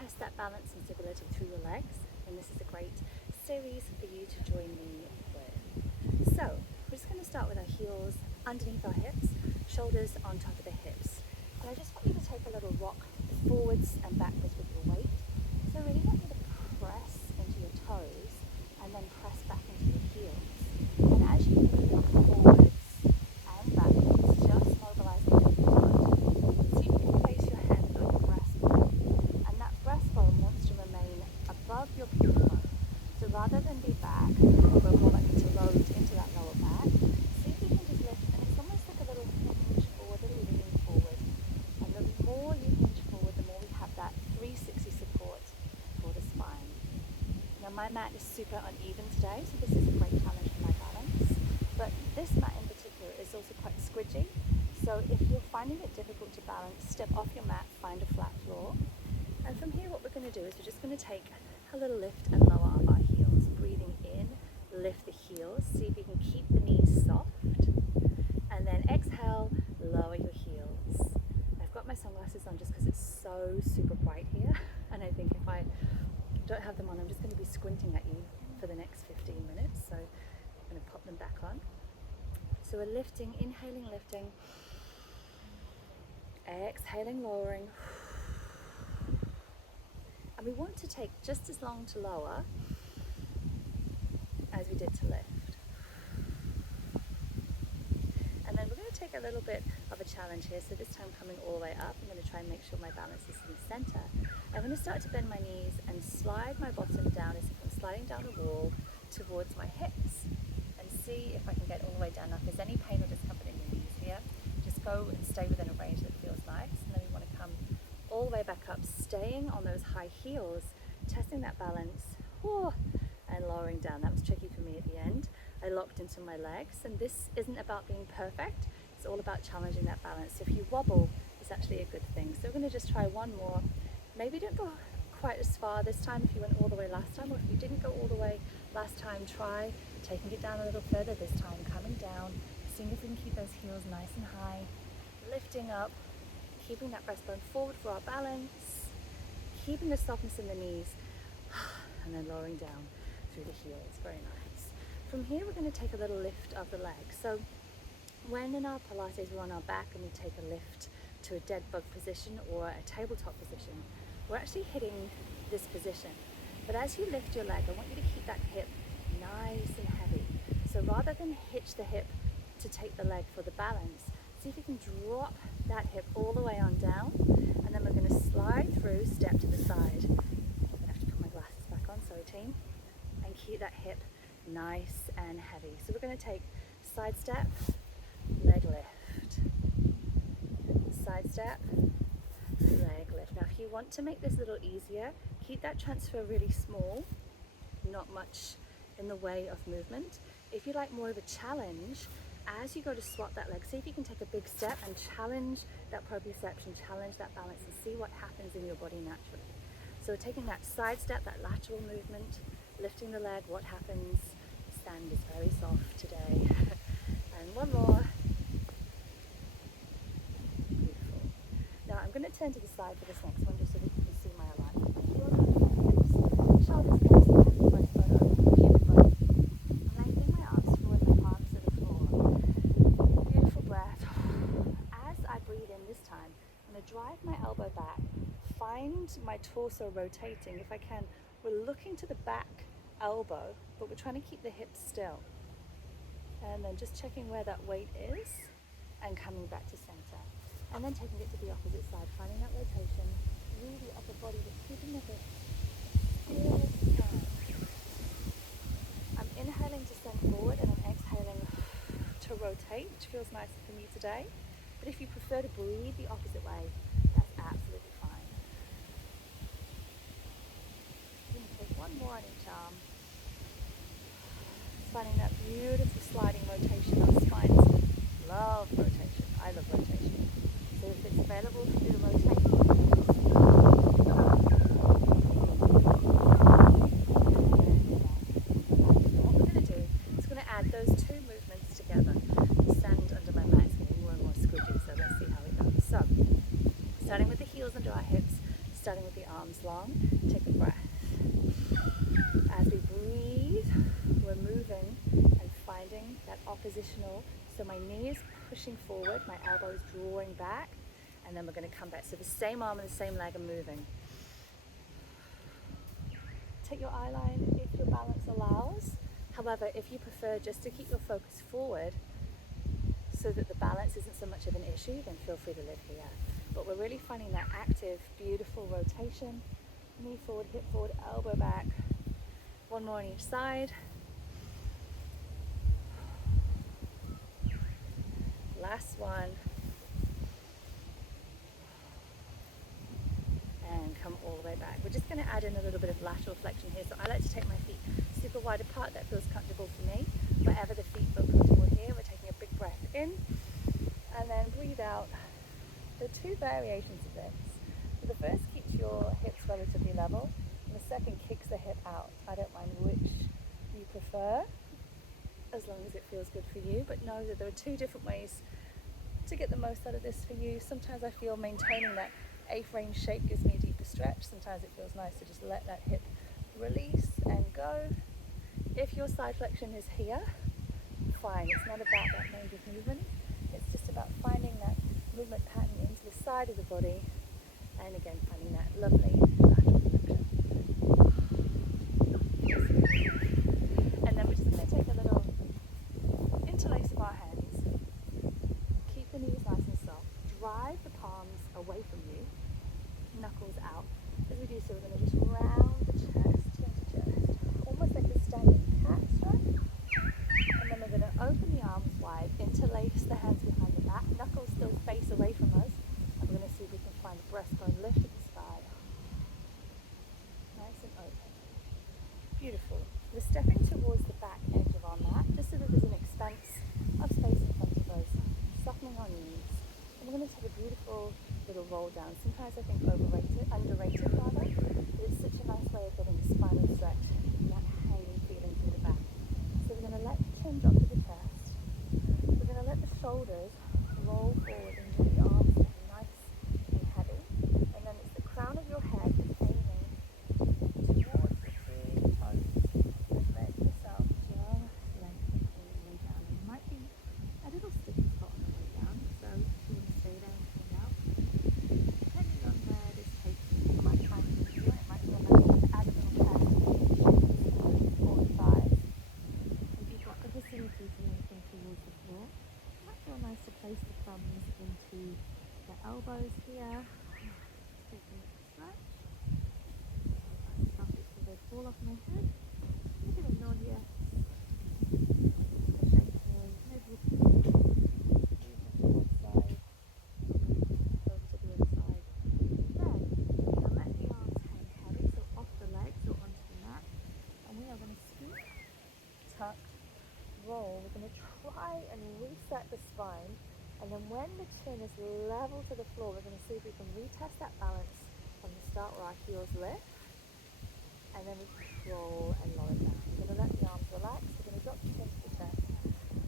test that balance and stability through your legs, and this is a great series for you to join me with. So we're just going to start with our heels underneath our hips, shoulders on top of the hips. And I just want you to take a little rock forwards and backwards with your weight. So I really want you to press into your toes and then press back into your heels. And as you move forwards and backwards, just mobilize the foot. See if you can place your hand on your breastbone. And that breastbone wants to remain above your pubic bone. So rather than be back, we're more likely to load into that lower back. See if you can just lift, and it's almost like a little hinge or a little lean forward. And the more you hinge forward, the more we have that 360 support for the spine. Now my mat is super uneven today, so this is a great challenge for my balance. But this mat in particular is also quite squidgy. So if you're finding it difficult to balance, step off your mat, find a flat floor. And from here what we're going to do is we're just going to take a little lift and lower of our heels. Breathing in, lift the heels, see if you can keep the knees soft. And then exhale, lower your heels. I've got my sunglasses on just because it's so super bright here. And I think if I don't have them on, I'm just going to be squinting at you for the next 15 minutes. So I'm going to pop them back on. So we're lifting, inhaling, lifting. Exhaling, lowering. And we want to take just as long to lower as we did to lift. And then we're going to take a little bit of a challenge here. So this time coming all the way up, I'm going to try and make sure my balance is in the center. I'm going to start to bend my knees and slide my bottom down as if I'm sliding down a wall towards my hips. And see if I can get all the way down. Now if there's any pain or discomfort in your knees here, just go and stay within a range that feels nice. And then we want to come all the way back up, staying on those high heels, testing that balance, and lowering down. That was tricky for me at the end. I locked into my legs, and this isn't about being perfect, it's all about challenging that balance. So if you wobble, it's actually a good thing. So we're going to just try one more. Maybe don't go quite as far this time if you went all the way last time, or if you didn't go all the way last time, try taking it down a little further this time, coming down, seeing if we can keep those heels nice and high, lifting up, keeping that breastbone forward for our balance, keeping the softness in the knees, and then lowering down through the heels. Very nice. From here we're going to take a little lift of the legs. So when in our Pilates we're on our back and we take a lift to a dead bug position or a tabletop position, we're actually hitting this position. But as you lift your leg, I want you to keep that hip nice and heavy. So rather than hitch the hip to take the leg for the balance, see if you can drop that hip all the way on down, and then we're going to slide through, step to the side. I'm going to have to put my glasses back on, sorry team, and keep that hip nice and heavy. So we're going to take side step, leg lift, side step, leg lift. Now if you want to make this a little easier, keep that transfer really small, not much in the way of movement. If you like more of a challenge, as you go to swap that leg, see if you can take a big step and challenge that proprioception, challenge that balance, and see what happens in your body naturally. So taking that side step, that lateral movement, lifting the leg, what happens? The sand is very soft today. And one more. Beautiful. Now I'm going to turn to the side for this next one just so that you can see my alignment. Heels on my hips, shoulders nice and heavy, breastbone over the pubic bone. Lengthening my arms forward, my palms to the floor. Beautiful breath. As I breathe in this time, I'm going to drive my elbow back, find my torso rotating. If I can, we're looking to the back elbow, but we're trying to keep the hips still. And then just checking where that weight is and coming back to center. And then taking it to the opposite side, finding that rotation, really upper body, but keeping the hips still. I'm inhaling to send forward and I'm exhaling to rotate, which feels nicer for me today. But if you prefer to breathe the opposite way, that's absolutely fine. You can take one more on each arm. Just finding that beautiful sliding rotation. Our spines love rotation. I love rotation. So if it's available for you to rotate, those two movements together. The sand under my mat is getting more and more squidgy, so let's see how it goes. So, starting with the heels under our hips, starting with the arms long. Take a breath. As we breathe, we're moving and finding that oppositional. So my knee is pushing forward, my elbow is drawing back, and then we're going to come back. So the same arm and the same leg are moving. Take your eye line if your balance allows. However, if you prefer just to keep your focus forward so that the balance isn't so much of an issue, then feel free to live here. But we're really finding that active, beautiful rotation. Knee forward, hip forward, elbow back. One more on each side. Last one. And come all the way back. We're just going to add in a little bit of lateral flexion here. So I like to take my feet super wide apart. That feels comfortable for me. Wherever the feet feel comfortable here, we're taking a big breath in and then breathe out. There are two variations of this. So the first keeps your hips relatively level, and the second kicks the hip out. I don't mind which you prefer, as long as it feels good for you, but know that there are two different ways to get the most out of this for you. Sometimes I feel maintaining that A-frame shape gives me a deeper stretch. Sometimes it feels nice to just let that hip release and go. If your side flexion is here, fine. It's not about that range of movement. It's just about finding that movement pattern into the side of the body, and again finding that lovely lateral flexion. And then we're just going to take a little interlace of our hands. Keep the knees nice and soft. Drive the palms away from you, knuckles out. As we do so, we're going to just round the chest, chin to chest, almost like a standing cat stretch. And then we're going to open the arms wide, interlace the hands behind the back, knuckles still face away from us, and we're going to see if we can find the breastbone lift to the sky. Nice and open. Beautiful. We're stepping towards the back edge of our mat, just so that there's an expanse of space in front of us, softening our knees. And we're going to take a beautiful little roll down. Sometimes I think underrated rather, but it's such a nice way of getting the spinal stretch and that hanging feeling through the back. So we're going to let the chin drop to the chest. We're going to let the shoulders roll forward and let the arms get nice and heavy. And then it's the crown of your head that's aiming towards the big toes. And let yourself just lengthen all the way down. It might be a little sticky spot on the way down, so if you want to stay there and hang out, depending on where this takes you, you might try and do it. It might feel nice to add a little chest or thighs. If you've got the vicinity to anything towards the floor, it might feel nice to place the thumbs into the elbows here. Take a little stretch. Stuff it so they fall off my head. You can ignore here. Shake the head, maybe with the movement to one side, over to the other side. Then we're going to let the arms hang heavy, so off the legs or onto the mat. And we are going to scoop, tuck, roll. We're going to try and reset the spine. And then when the chin is level to the floor, we're going to see if we can retest that balance from the start where our heels lift. And then we roll and lower down. We're going to let the arms relax. We're going to drop the chin to the chest.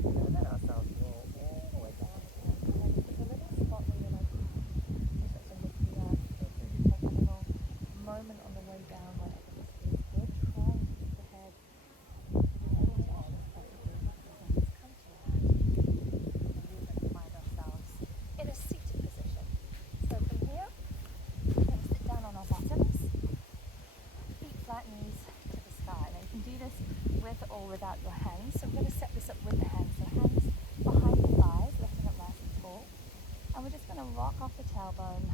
We're going to let ourselves roll all the way down again. And then there's a little spot where you're like, just have to look through that. Feel free to take a little moment on the way down wherever this feels good. Try and keep the head in a seated position. So from here, we're going to sit down on our bottoms, feet flat, knees to the sky. Now you can do this with or without your hands. So we're going to set this up with the hands. So hands behind the thighs, lifting up nice and tall. And we're just going to rock off the tailbone,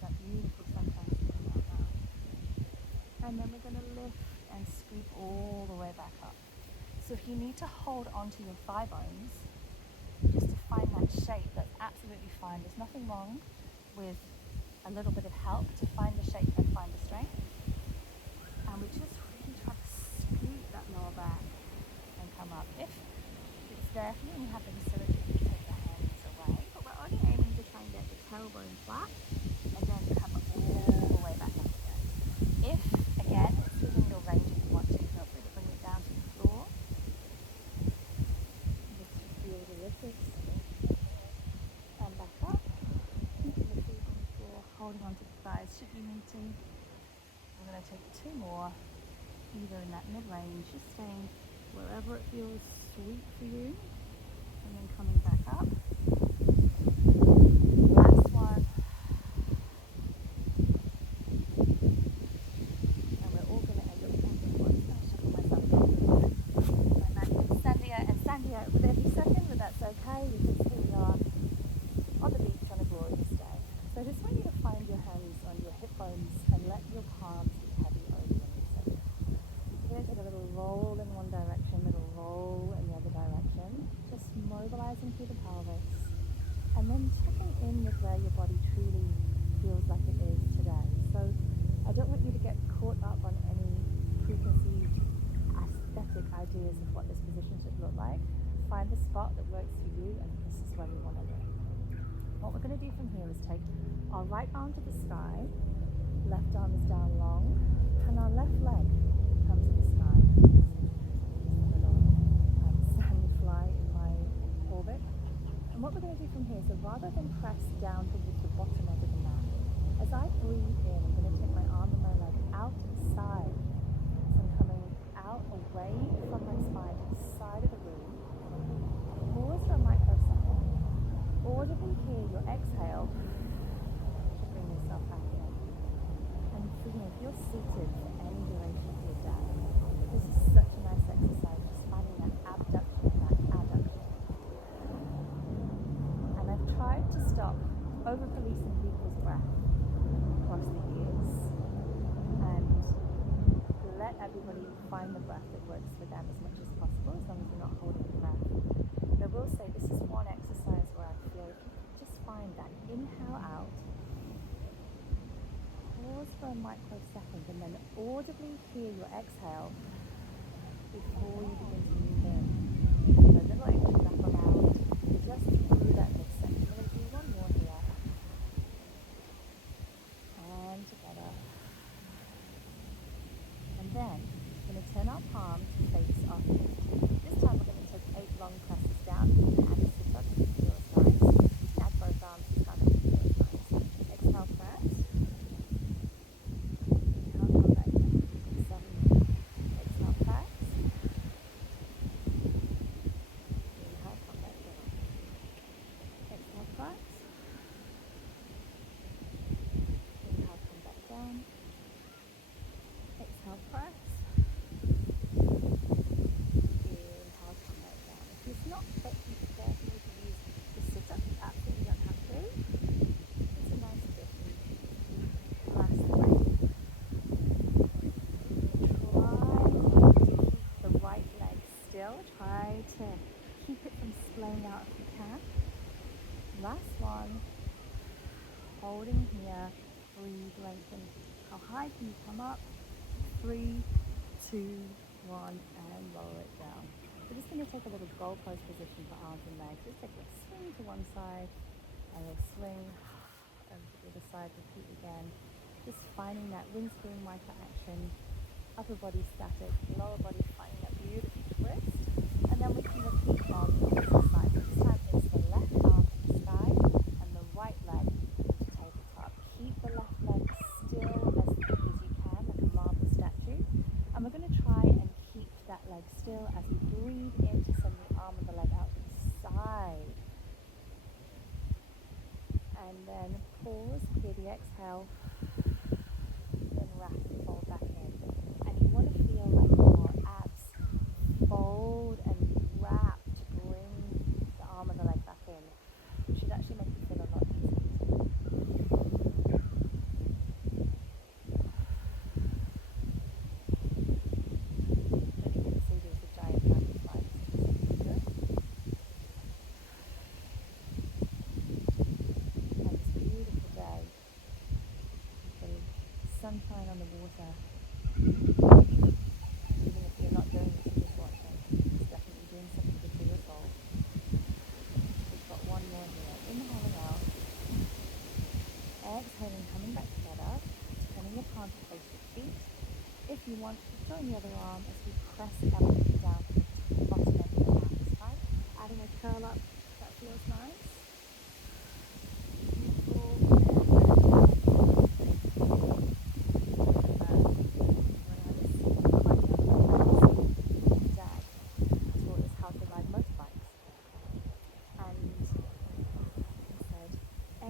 that beautiful sunshine spin out now. And then we're going to lift and scoop all the way back up. So if you need to hold onto your thigh bones, just to find that shape, that's absolutely fine. There's nothing wrong with a little bit of help to find the shape and find the strength. And we just really try to scoop that lower back and come up. If it's there for you and you have the facility, you take the hands away. But we're only aiming to try and get the tailbone flat and then come all the way back up again. If, again, it's within your range if you want to, feel free to bring it down to the floor. Just feel the lifters. And back up. Keeping the feet on the floor, holding onto the thighs should you need to. going to take 2 more, either in that mid-range, just staying wherever it feels sweet for you, and then coming back up. Last one. And we're all going to end up Sandia with every second, but that's okay because here we are on the beach on a glorious day. So I just want you to find your hands on your hip bones and let your palms be heavy over your knees. We're going to take a little roll in one direction, little roll in the other direction, just mobilizing through the pelvis, and then checking in with where your body truly feels like it is today. So I don't want you to get caught up on any preconceived aesthetic ideas of what this position should look like. Find the spot that works for you, and this is where we want to live. What we're going to do from here is take our right arm to the sky, left arm is down long, and our left leg comes to the sky. A little sand fly in my orbit. And what we're going to do from here, so rather than press down towards the bottom edge of the mat, as I breathe in, I'm going to take my arm and my leg out to the side. So I'm coming out away from my spine to the side of the room. Pause for a microsecond. Audibly hear your exhale to bring yourself back in. And if you're seated for any duration of your day, this is such a nice exercise, just finding that abduction and that adduction. And I've tried to stop over-policing people's breath across the years and let everybody find the breath that works for them as much as possible, as long as you're not holding the breath. But I will say this is one exercise where I feel if you just find that inhale out, pause for a microsecond, and then audibly hear your exhale before you begin to move in. So a little extra wrap around just through that midsection. We're going to do one more here. And together. And then we're going to turn our palms to face our feet. This time we're going to take 8 long presses down. You can add a sit-up if it feels nice. You can add both arms to stand up if it feels nice. Exhale, press. Inhale, come back down. 7. Exhale, press. Inhale, come back down. Exhale, press. Inhale, come back down. Exhale, press. Inhale, come back down. If it's not there for you to use the sit-up, you absolutely don't have to. It's a nice bit. Last way. Try to keep the right leg still. Try to keep it from splaying out if you can. Last one. Holding here. Breathe, lengthen. How high can you come up? 3, 2, 1, and roll it down. We're just going to take a little goalpost position for arms and legs. Just take a swing to one side, and a swing over to the other side, repeat again. Just finding that windscreen wiper action, upper body static, lower body finding that beautiful twist. And then we can repeat on the opposite side. So this time it's the left arm to the sky, and the right leg to tabletop. Keep the left leg still as thick as you can, like a marble statue. And we're going to try and keep that leg still as we breathe in to send the arm and the leg out to the side. And then pause, clear the exhale, then wrap and fold back in. And you want to feel like your abs fold and wrap to bring the arm and the leg back in. It should actually make you feel a lot easier. Sunshine on the water. Even if you're not doing this and just watching, it's definitely doing something good for your soul. We've got one more here. Inhaling out. Exhaling, coming back together. Turning your palms to face your feet. If you want, join the other arm as we press everything down to the bottom edge of the mat this time. Adding a curl up, that feels nice. Beautiful.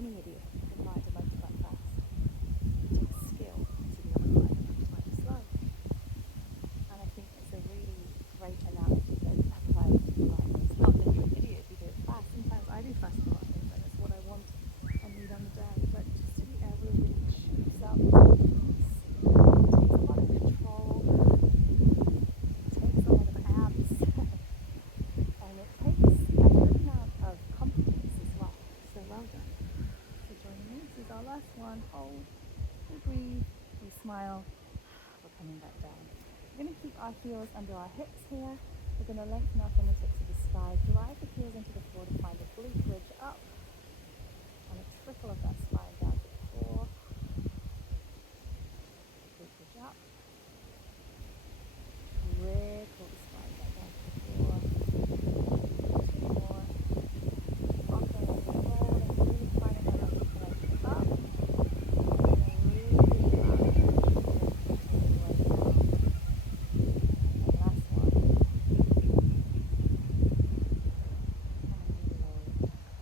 any idiot can ride a motorbike fast. It takes skill to be able to ride a motorbike slow. And I think it's a really great analogy that applies to Pilates. Not that you're an idiot if you do it fast. Sometimes I do fast Pilates and it's what I want and need on the day. But just to be able to really choose up movements, it takes a lot of control, it takes a lot of abs, and it takes a good amount of confidence as well. So well done. So join me. This is our last one. Hold. We breathe. We smile. We're coming back down. We're going to keep our heels under our hips here. We're going to lengthen our fingertips to the sky. Drive the heels into the floor to find a glute bridge up. And a trickle of that spine down to the floor. Glute bridge up. Trickle the spine back down to the floor. 2 more. Rocking and rolling, really finding that circulation up. And then really hard. Last one.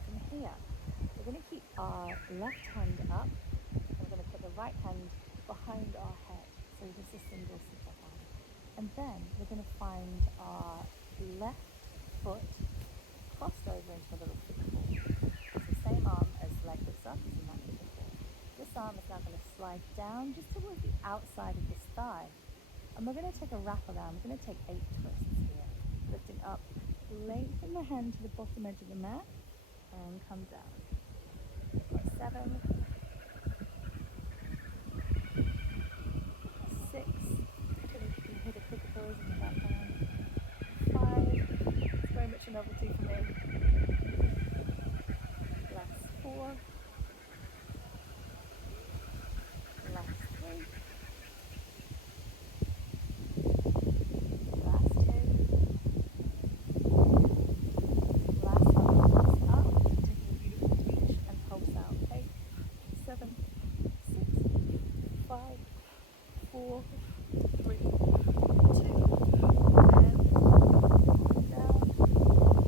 From here, we're going to keep our left hand up. We're going to put the right hand behind our head. So this is single sit-up arm. And then we're going to find our left foot crossed over into a little kickball. It's the same arm as the leg that's up as in that kickball. This arm is now going to slide down just towards the outside of this thigh. And we're going to take a wrap around. We're going to take 8 twists here. Lifting up, lengthen the hand to the bottom edge of the mat, and come down. 7, 6, you hear the cricket toys in the background. 5, it's very much a novelty for me. Last 4, last 3, last 2, last 1, up, taking a beautiful reach and pulse out. 8, 7, 6, 5, 4, 3, 2, and down.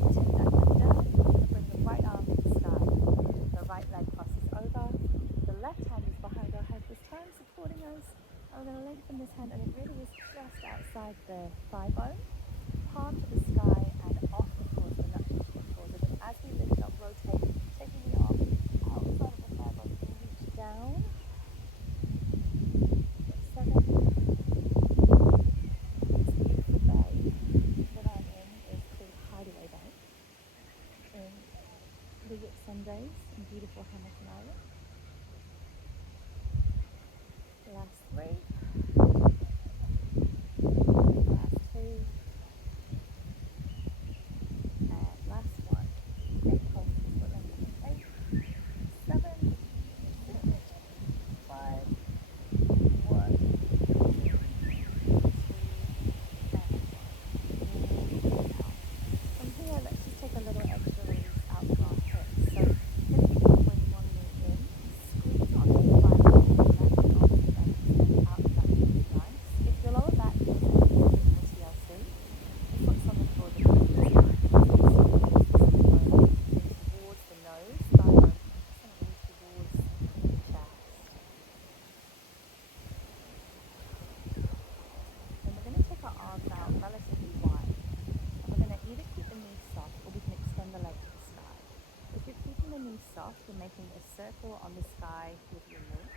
Take that leg down. Bring the right arm to the sky. The right leg crosses over. The left hand is behind our head this time, supporting us. And we're going to lengthen this hand, and it really is just outside the thigh bone, palm to the sky, and off the floor to the natural foot forward. And then as we lift up, rotate, taking the arm outside of the thigh bone, reach down. 7. This beautiful bay that I'm in is called Hideaway Bay in the Whitsundays in beautiful Hamilton Island. Last 3, last 2, and last 1. 8 pulses, but then 8, 7, 6, 5, 1, 2, and 1. From here, let's just take a little extra release out from our hips. So, then you can bring one knee in, squeeze on it, find the back and arms and extend out the back really nice. If your lower back feels anything in TLC, the foot's on the floor, the knee is towards the nose, thigh bone constantly towards the chest. Then we're going to take our arms out relatively wide. And we're going to either keep the knees soft or we can extend the leg to the sky. If you're keeping the knees soft, you're making a circle on the sky with your knee.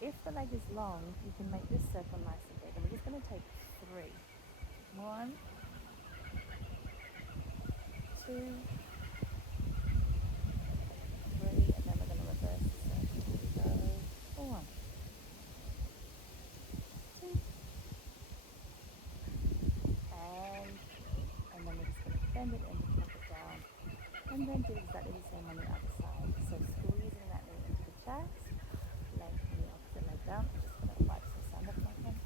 If the leg is long, you can make this circle nice and big. And we're just going to take 3. 1, 2, 3, and then we're going to reverse the circle. Here we go. 1, 2, and then we're just going to bend it in, tap it down, and then do exactly the same on the other side. So squeezing that knee into the chest, lengthening the opposite leg down. I'm just going to wipe some sand off my hand.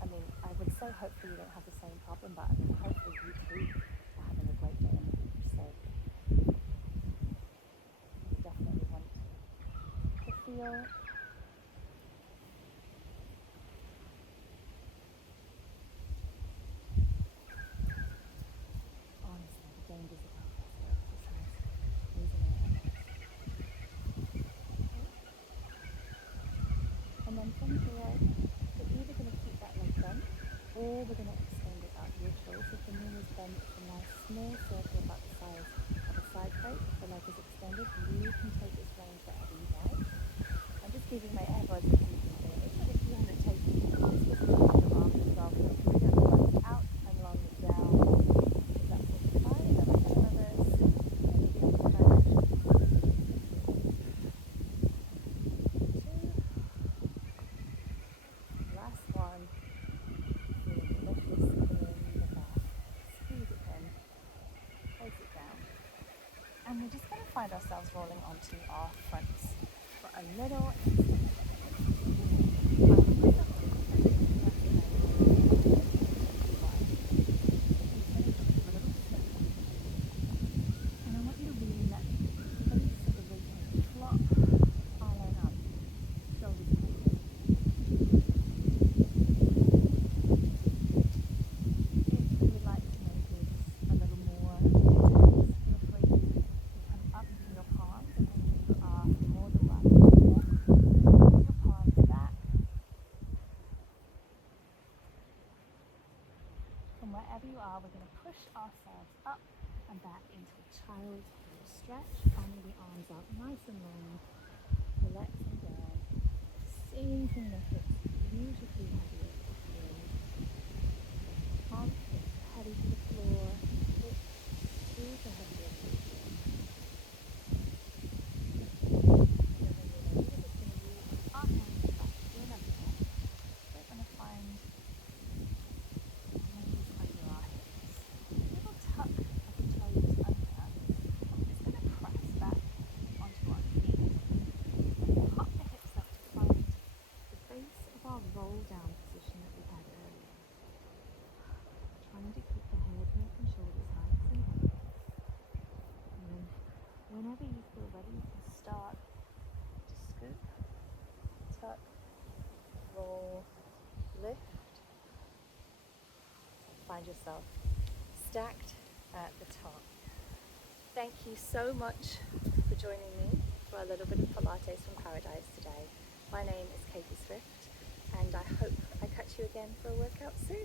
I mean, I would say hopefully you don't have the same problem, but I mean, hopefully you too are having a great day on the beach. So you definitely want to feel honestly, the dangers of exercise. or we're going to extend it up. Your choice. If the knee is bent, it's a nice small circle about the size of a side plate. If the leg is extended, you can take this range wherever you like. I'm just giving my elbows a few here, but if you want to take this position with your arms as well, feel free to rise out and long it down. That's absolutely fine. Then we're going to reverse. Last one. Lift this in the back. Squeeze it in. Place it down. And we're just going to find ourselves rolling onto our fronts for a little wherever you are, we're going to push ourselves up and back into a child's pose. Stretch, finding the arms out nice and long, relaxing down, sinking the hips beautifully heavy over the floor. Arms heavy to the floor, hips super heavy over the floor. And then we're just going to use our hands back to another one. We're going to find roll down position that we had earlier. Trying to keep the head, neck and shoulders nice and heavy. And then whenever you feel ready, you can start to scoop, tuck, roll, lift. Find yourself stacked at the top. Thank you so much for joining me for a little bit of Pilates from Paradise today. My name is Katie Swift, and I hope I catch you again for a workout soon.